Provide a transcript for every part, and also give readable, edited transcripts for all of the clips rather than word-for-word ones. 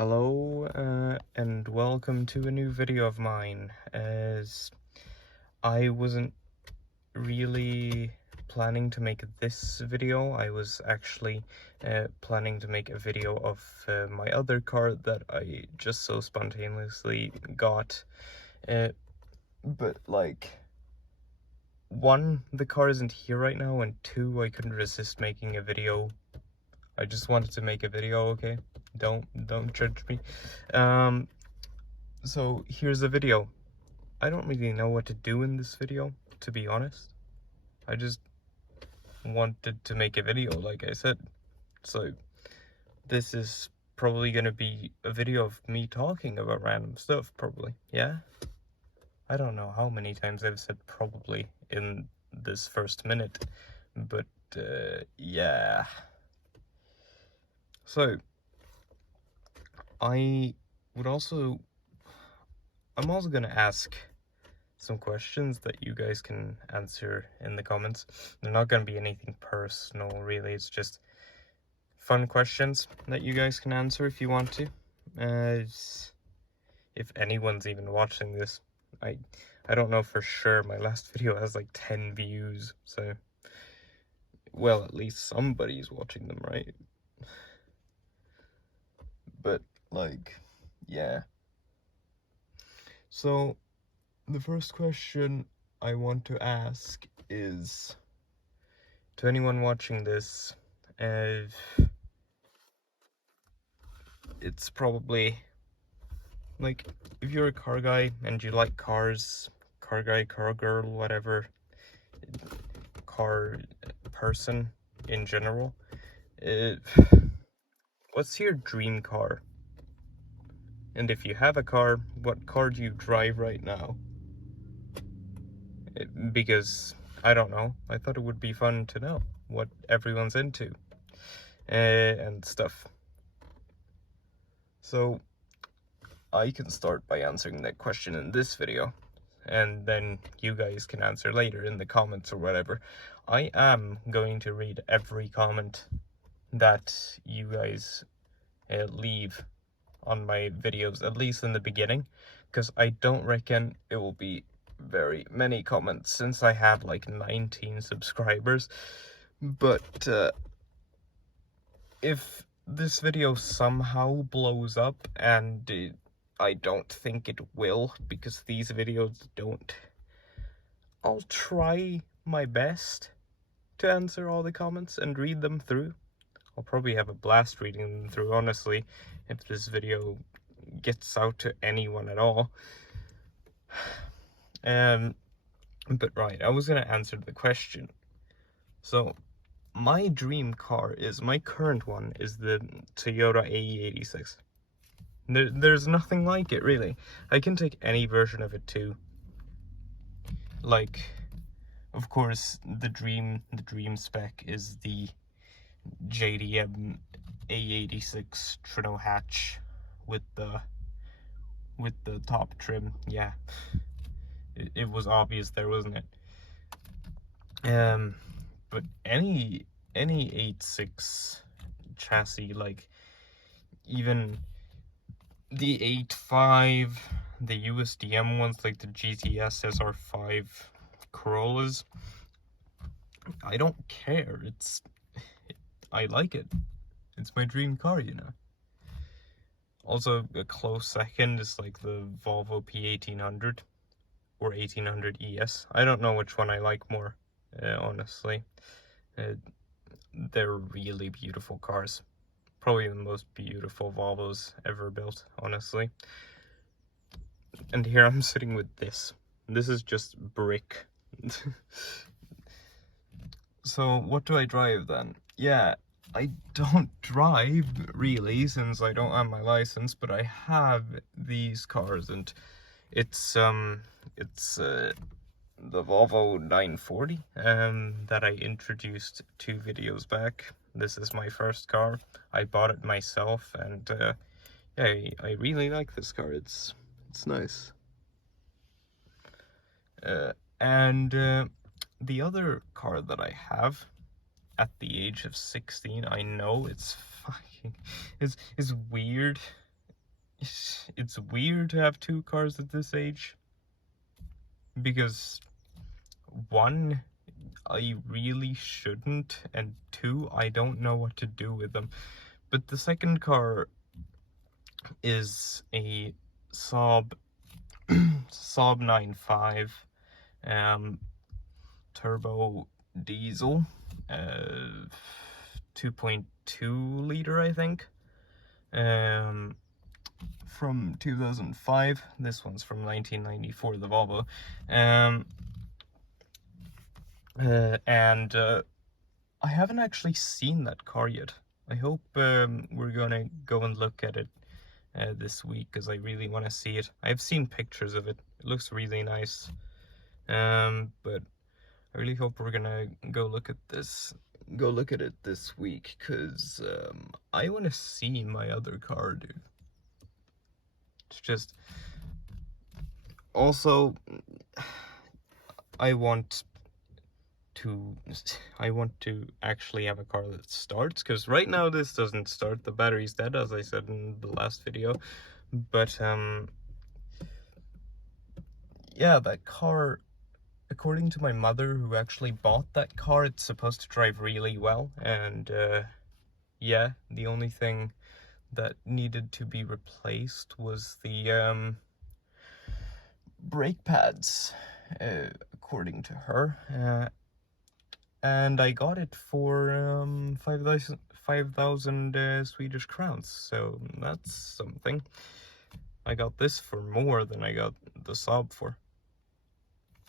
Hello, and welcome to a new video of mine, as I wasn't really planning to make this video. I was actually planning to make a video of my other car that I just so spontaneously got, but like, one, the car isn't here right now, and two, I couldn't resist making a video. I just wanted to make a video, okay? Don't judge me. So here's the video. I don't really know what to do in this video, to be honest. I just wanted to make a video, like I said. So this is probably gonna be a video of me talking about random stuff, probably. Yeah? I don't know how many times I've said probably in this first minute, but yeah. So I'm also gonna ask some questions that you guys can answer in the comments. They're not gonna be anything personal, really. It's just fun questions that you guys can answer if you want to. If anyone's even watching this, I don't know for sure. My last video has like 10 views, so well, at least somebody's watching them, right? But like, yeah. So the first question I want to ask is, to anyone watching this, it's probably like, if you're a car guy and you like cars, car guy, car girl, whatever, car person in general, what's your dream car? And if you have a car, what car do you drive right now? Because, I don't know, I thought it would be fun to know what everyone's into, and stuff. So, I can start by answering that question in this video, and then you guys can answer later in the comments or whatever. I am going to read every comment that you guys leave on my videos, at least in the beginning, because I don't reckon it will be very many comments since I have like 19 subscribers. But if this video somehow blows up, and I don't think it will, because these videos don't, I'll try my best to answer all the comments and read them through. I'll probably have a blast reading them through, honestly, if this video gets out to anyone at all. But right, I was gonna answer the question. So, my dream car my current one is the Toyota AE86. There's nothing like it, really. I can take any version of it too. Like, of course, the dream spec is the JDM A86 Trino hatch with the top trim. Yeah, it was obvious there, wasn't it? But any 86 chassis, like even the 8.5, the USDM ones, like the GTS SR5 Corollas, I don't care. I like it. It's my dream car, you know. Also, a close second is like the Volvo P1800 or 1800 ES. I don't know which one I like more, honestly. They're really beautiful cars. Probably the most beautiful Volvos ever built, honestly. And here I'm sitting with this. This is just brick. So what do I drive then? Yeah, I don't drive really, since I don't have my license, but I have these cars, and it's the Volvo 940 that I introduced 2 videos back. This is my first car. I bought it myself, and yeah, I really like this car. It's nice. And the other car that I have at the age of 16, I know it's fucking, it's weird it's weird to have two cars at this age, because one, I really shouldn't, and two, I don't know what to do with them. But the second car is a Saab Saab 9.5 turbo diesel, 2.2 liter, I think, from 2005. This one's from 1994, the Volvo. And I haven't actually seen that car yet. I hope we're gonna go and look at it this week, because I really want to see it. I've seen pictures of it. It looks really nice. But I really hope we're gonna go look at it this week, because I want to see my other car, dude. It's just, also, I want to actually have a car that starts, because right now this doesn't start. The battery's dead, as I said in the last video. But yeah, that car, according to my mother, who actually bought that car, it's supposed to drive really well. And yeah, the only thing that needed to be replaced was the brake pads, according to her. And I got it for 5,000 Swedish crowns, so that's something. I got this for more than I got the Saab for.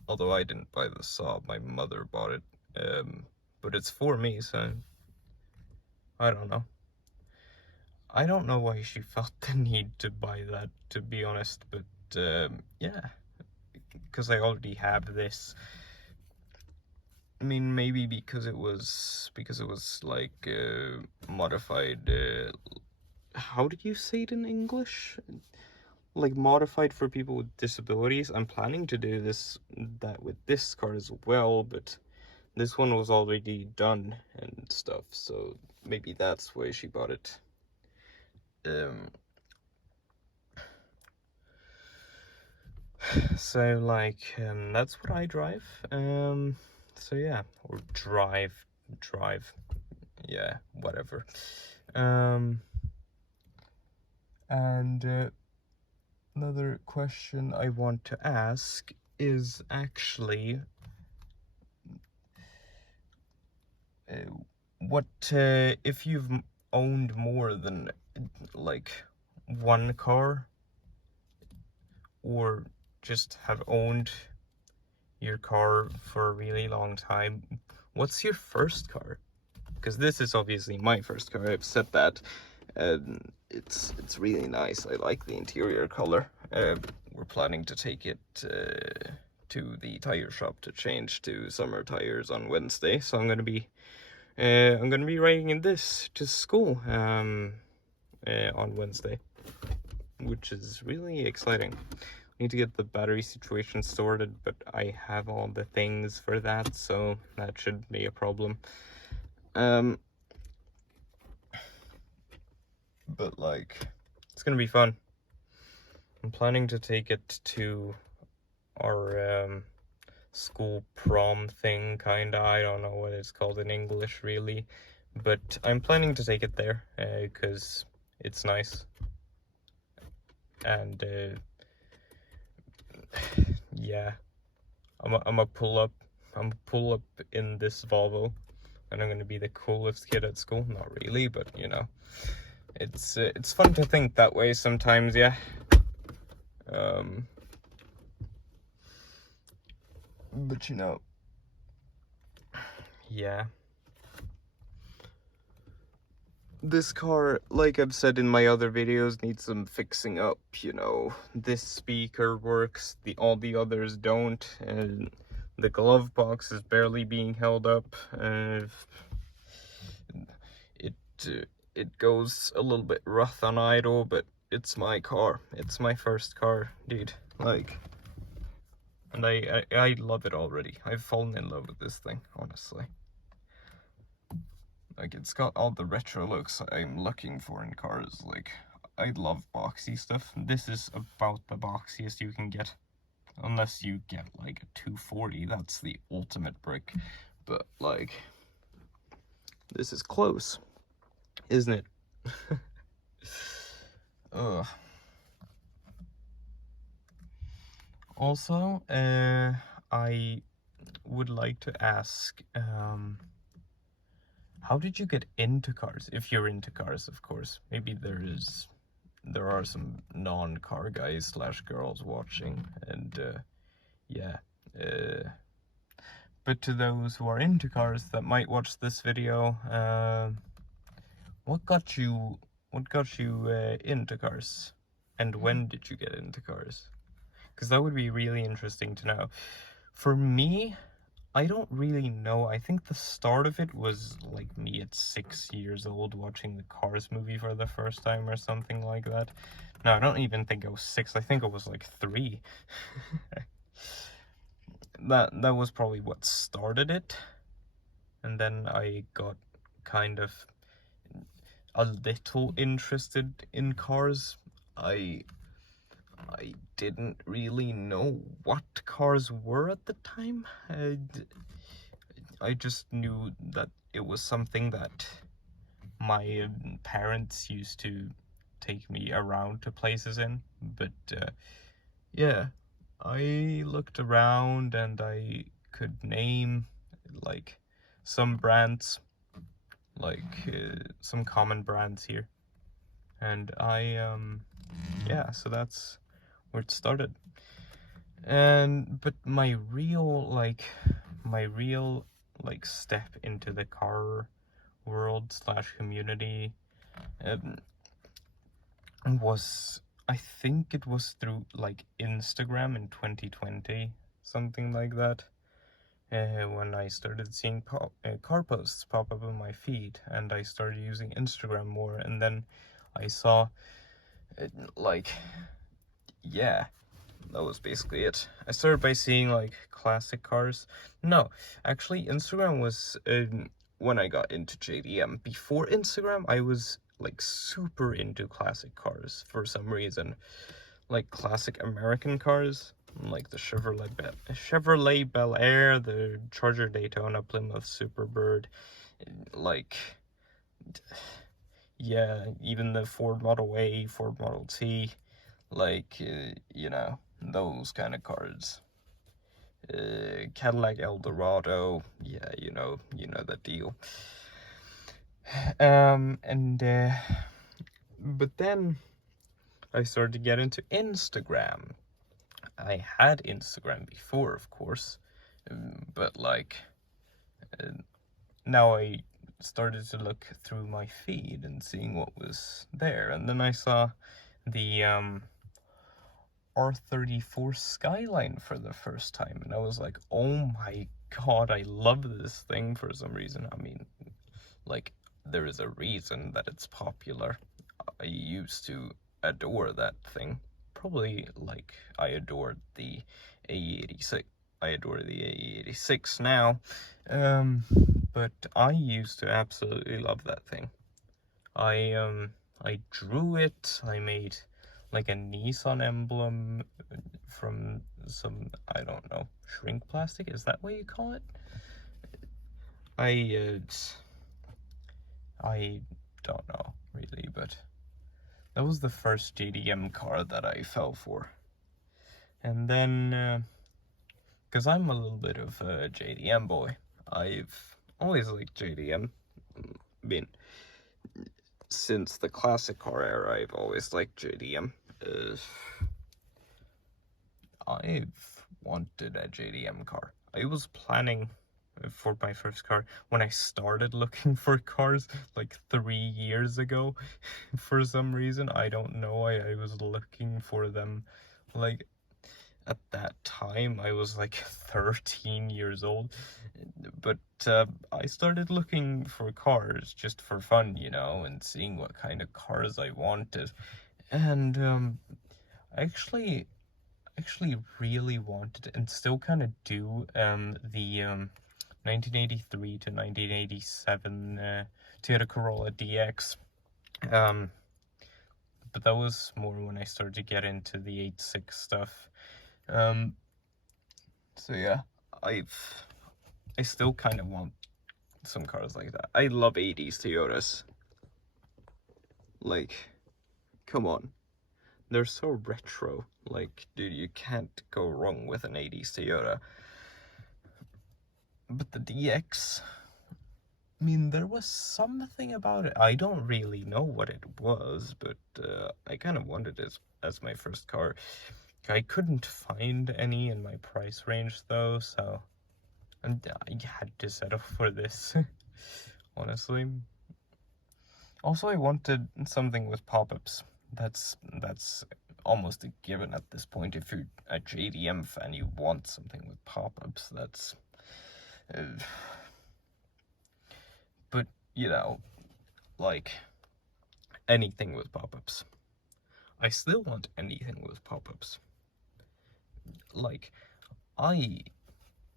Although I didn't buy the Saab, my mother bought it. But it's for me, so I don't know. I don't know why she felt the need to buy that, to be honest, but yeah, because I already have this. I mean, maybe because it was like modified. How did you say it in English? Like modified for people with disabilities. I'm planning to do that with this car as well, but this one was already done and stuff, so maybe that's why she bought it. So like that's what I drive. So yeah, or drive, yeah, whatever. And another question I want to ask is actually what if you've owned more than like one car, or just have owned your car for a really long time, what's your first car? Because this is obviously my first car, I've said that, and it's really nice. I like the interior color. We're planning to take it to the tire shop to change to summer tires on Wednesday, so I'm gonna be riding in this to school on Wednesday, which is really exciting. Need to get the battery situation sorted, but I have all the things for that, so that shouldn't be a problem. But like, it's gonna be fun. I'm planning to take it to our school prom thing, kinda. I don't know what it's called in English really, but I'm planning to take it there because it's nice. And yeah, I'm a pull up in this Volvo, and I'm gonna be the coolest kid at school. Not really, but you know, it's fun to think that way sometimes, yeah. But you know, yeah. This car, like I've said in my other videos, needs some fixing up, you know. This speaker works, all the others don't, and the glove box is barely being held up. It goes a little bit rough on idle, but it's my car. It's my first car, dude. Like, and I love it already. I've fallen in love with this thing, honestly. Like, it's got all the retro looks I'm looking for in cars. Like, I love boxy stuff. This is about the boxiest you can get. Unless you get like a 240, that's the ultimate brick. But like, this is close, isn't it? Ugh. Also, I would like to ask, how did you get into cars? If you're into cars, of course. Maybe there are some non-car guys slash girls watching, and yeah. But to those who are into cars that might watch this video, what got you into cars, and when did you get into cars? Because that would be really interesting to know. For me, I don't really know. I think the start of it was like me at 6 years old watching the Cars movie for the first time or something like that. No, I don't even think I was 6. I think I was like 3. That was probably what started it. And then I got kind of a little interested in cars. I didn't really know what cars were at the time. I just knew that it was something that my parents used to take me around to places in. But yeah, I looked around and I could name like some brands, like some common brands here. And yeah, so that's where it started. But my real step into the car world slash community was, I think it was through like Instagram in 2020, something like that, when I started seeing car posts pop up on my feed, and I started using Instagram more, and then I saw like, yeah, that was basically it. I started by seeing like classic cars. No, actually Instagram was when I got into JDM. Before Instagram, I was like super into classic cars for some reason. Like classic American cars, like the Chevrolet Bel Air, the Charger Daytona, Plymouth Superbird, like, yeah, even the Ford Model A, Ford Model T, like, you know, those kind of cars. Cadillac Eldorado, yeah, you know the deal. But then I started to get into Instagram. I had Instagram before, of course, but like, now I started to look through my feed and seeing what was there, and then I saw the R34 Skyline for the first time, and I was like, oh my god, I love this thing for some reason. I mean, like, there is a reason that it's popular. I used to adore that thing. Probably like I adored the AE86. I adore the AE86 now. But I used to absolutely love that thing. I drew it. I made like a Nissan emblem from some, I don't know, shrink plastic. Is that what you call it? I don't know really, but that was the first JDM car that I fell for. And then, because I'm a little bit of a JDM boy, I've always liked JDM. Since the classic car era, I've always liked JDM. I've wanted a JDM car. I was planning for my first car when I started looking for cars like 3 years ago. For some reason, I don't know, I was looking for them like at that time. I was like 13 years old, but I started looking for cars just for fun, you know, and seeing what kind of cars I wanted. And I actually really wanted, and still kind of do, the 1983 to 1987 Toyota Corolla DX. but that was more when I started to get into the 8.6 stuff. So yeah, I still kind of want some cars like that. I love 80s Toyotas. Like, come on. They're so retro. Like, dude, you can't go wrong with an 80s Toyota. But the DX, I mean, there was something about it. I don't really know what it was, but I kind of wanted it as my first car. I couldn't find any in my price range, though, so I had to settle for this, honestly. Also, I wanted something with pop-ups. That's almost a given at this point. If you're a JDM fan, you want something with pop-ups. That's... but, you know, like, anything with pop-ups. I still want anything with pop-ups. Like,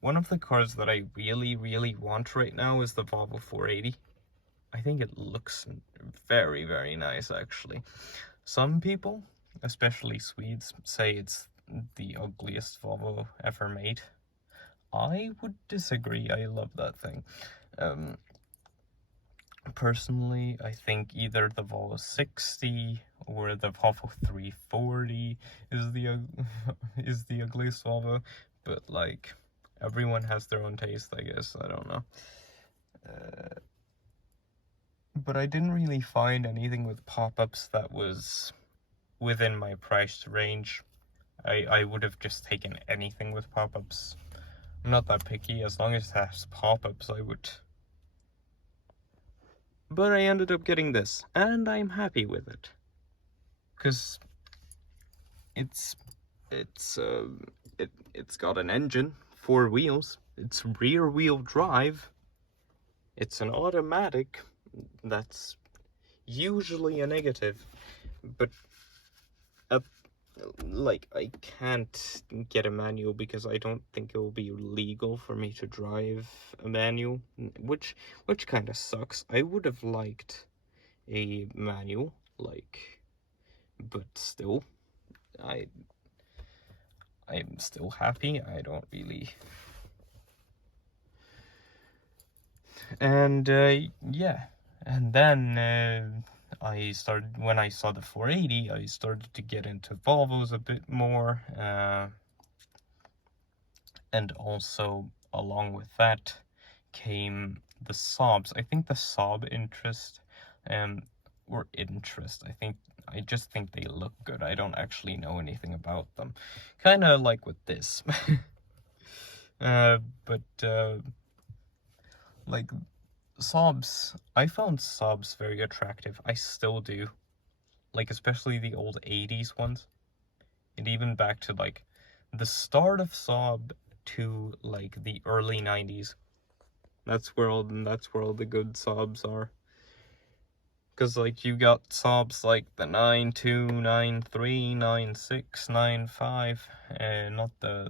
one of the cars that I really, really want right now is the Volvo 480. I think it looks very, very nice, actually. Some people, especially Swedes, say it's the ugliest Volvo ever made. I would disagree. I love that thing. Personally, I think either the Volvo 60 or the Volvo 340 is the ugliest Volvo, but like everyone has their own taste, I guess. I don't know. But I didn't really find anything with pop-ups that was within my price range. I would have just taken anything with pop-ups. I'm not that picky. As long as it has pop-ups, I would. But I ended up getting this, and I'm happy with it. Because it's got an engine, 4 wheels, it's rear-wheel drive, it's an automatic. That's usually a negative, but like, I can't get a manual because I don't think it will be legal for me to drive a manual, which kind of sucks. I would have liked a manual, like, but still, I'm still happy. I don't really. And yeah, and then when I saw the 480, I started to get into Volvos a bit more, and also along with that came the Saabs. I think the Saab interest, I just think they look good. I don't actually know anything about them. Kind of like with this. Like, Saabs, I found Saabs very attractive. I still do. Like, especially the old 80s ones. And even back to, like, the start of Saab to, like, the early 90s. That's where all the good Saabs are. Because, like, you got Saabs like the 92, 93, 96, 95, and not the,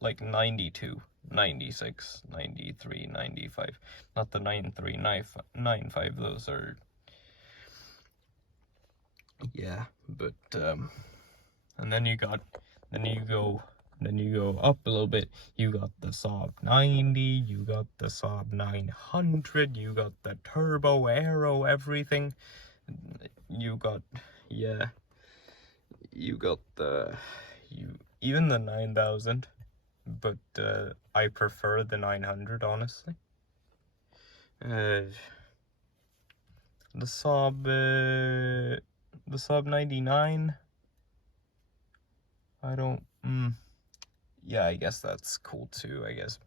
like, 92. 96, 93, 95, not the 93, 95, those are, yeah, but, and then you go up a little bit, you got the Saab 90, you got the Saab 900, you got the turbo, aero, everything, you got, yeah, you got even the 9000, but I prefer the 900, honestly. The Saab 99, I don't, yeah, I guess that's cool too, I guess.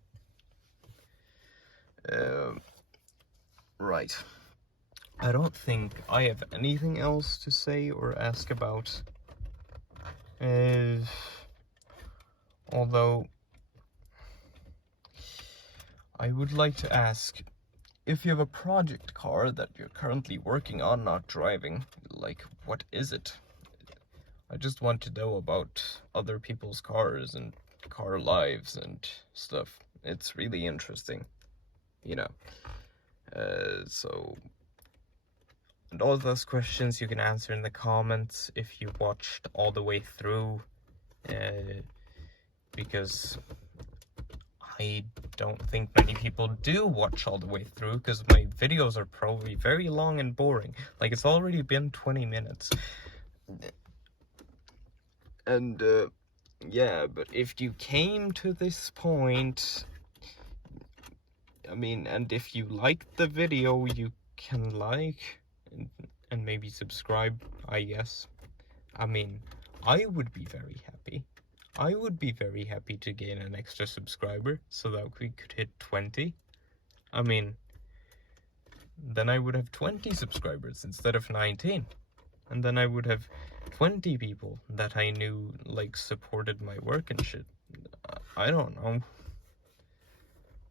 Right. I don't think I have anything else to say or ask about. Although, I would like to ask, if you have a project car that you're currently working on, not driving, like, what is it? I just want to know about other people's cars and car lives and stuff. It's really interesting, you know. So And all those questions you can answer in the comments if you watched all the way through, because I don't think many people do watch all the way through, because my videos are probably very long and boring. Like, it's already been 20 minutes. And, yeah, but if you came to this point, I mean, and if you liked the video, you can like and maybe subscribe, I guess. I mean, I would be very happy. I would be very happy to gain an extra subscriber so that we could hit 20. I mean, then I would have 20 subscribers instead of 19. And then I would have 20 people that I knew, like, supported my work and shit. I don't know.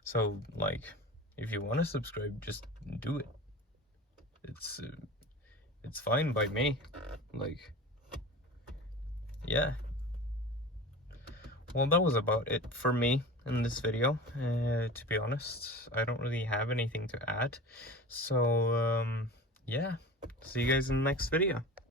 So, like, if you want to subscribe, just do it. It's fine by me. Like, yeah. Well, that was about it for me in this video. To be honest, I don't really have anything to add. So, yeah. See you guys in the next video.